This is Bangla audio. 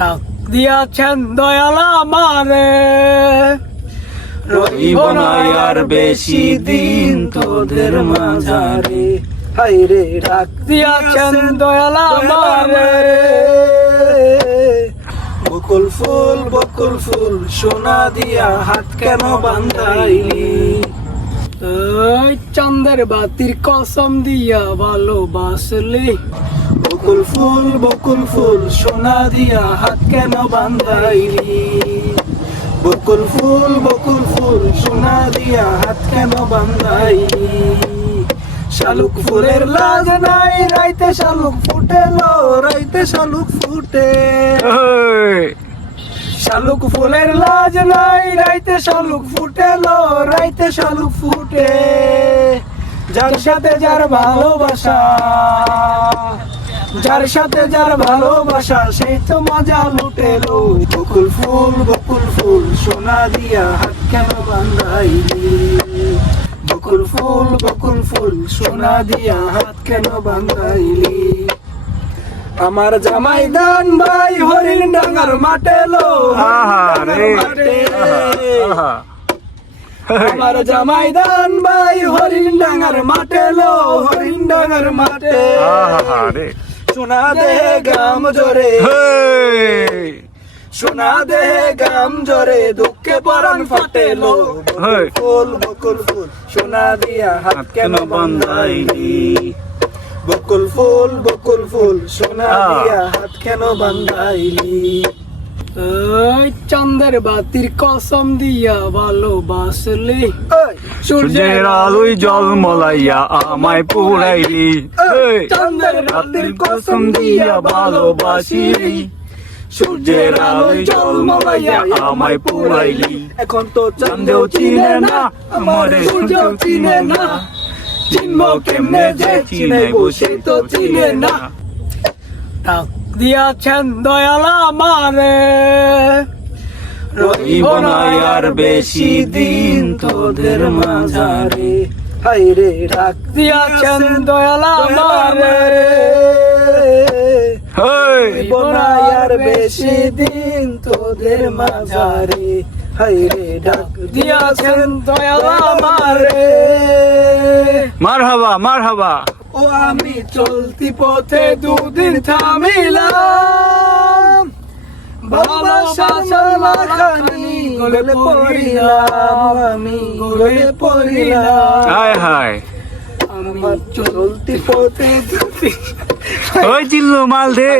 ডাক দিয়াছেন দয়াল আমারে। রইব না আর বেশি দিন তোদের মাঝারে। হাই রে ডাক দিয়াছেন দয়াল আমারে। বকুল ফুল বকুল ফুল সোনা দিয়া হাত কেন বান্ধাইলি? ওই চন্দের বাতির কসম দিয়া ভালোবাসলি। বকুল ফুল বকুল ফুল সোনা দিয়া হাত কেন বান্ধাইলি? বকুল ফুল বকুল ফুল সোনা দিয়া হাত কেন বান্ধাইলি? শালুক ফুলের লাজ নাই রাইতে শালুক ফুটে লো রাইতে শালুক ফুটে। শালুক ফুলের লাজ নাই রাইতে শালুক ফুটে লো রাইতে শালুক ফুটে। যার সাথে যার ভালোবাসা। যার সাথে যার ভালোবাসা সেই তো মজা লুটে লো বকুল ফুল বকুল ফুল সোনা দিয়া হাত কেন বান্ধাইলি? বকুল ফুল বকুল ফুল সোনা দিয়া হাত কেন বান্ধাইলি? আমার জামাই দান ভাই হরিণ ডাঙ্গার মাঠে লো আহারে। মাঠে। আমার জামাই দান ভাই হরিণ ডাঙ্গার মাঠে লো হরিণ ডাঙ্গার মাঠে। সোনা দে গাম জোরে। শোনা দে গাম জোরে দুঃখে পরাণ ফাটে লো হেই। ফুল বকুল ফুল সোনা দিয়া হাত কেন বান্ধাইলি বকুল ফুল বকুল ফুল সোনা দিয়া হাত কেন বান্ধাইলি ওই চন্দের বাতির কসম দিয়া ভালোবাসলি। ওই, সূর্যের আলোয় জল মলাইয়া আমায় পুরাইলি। চন্দ্রের রাতের কসম দিয়া ভালোবাসিলি। সূর্যের আলোয় জল মলাইয়া আমায় পুরাইলি। এখন তো চাঁদেও চিনে না আমারে সূর্যও চিনে না। চিনব কেমনে যে চিনে বসে তো চিনে না। দিয়াছেন দয়াল আমারে। রইব না আর বেশি দিন তোদের মাঝারে। হাই রে ডাক দিয়াছেন দয়াল আমারে। রইব না আর বেশি দিন তোদের মাঝারে। হাই রে ডাক দিয়াছেন দয়াল আমারে। মার হাবা মার হাবা ও আমি চলতি পথে দুদিন থামিলাম। ভালোবাসা খানি গলে পড়িলাম আমি গলে পড়িলাম। হায় হায়। আমার চলতি পথে দুদিন ওই চিল্লু মাল দে।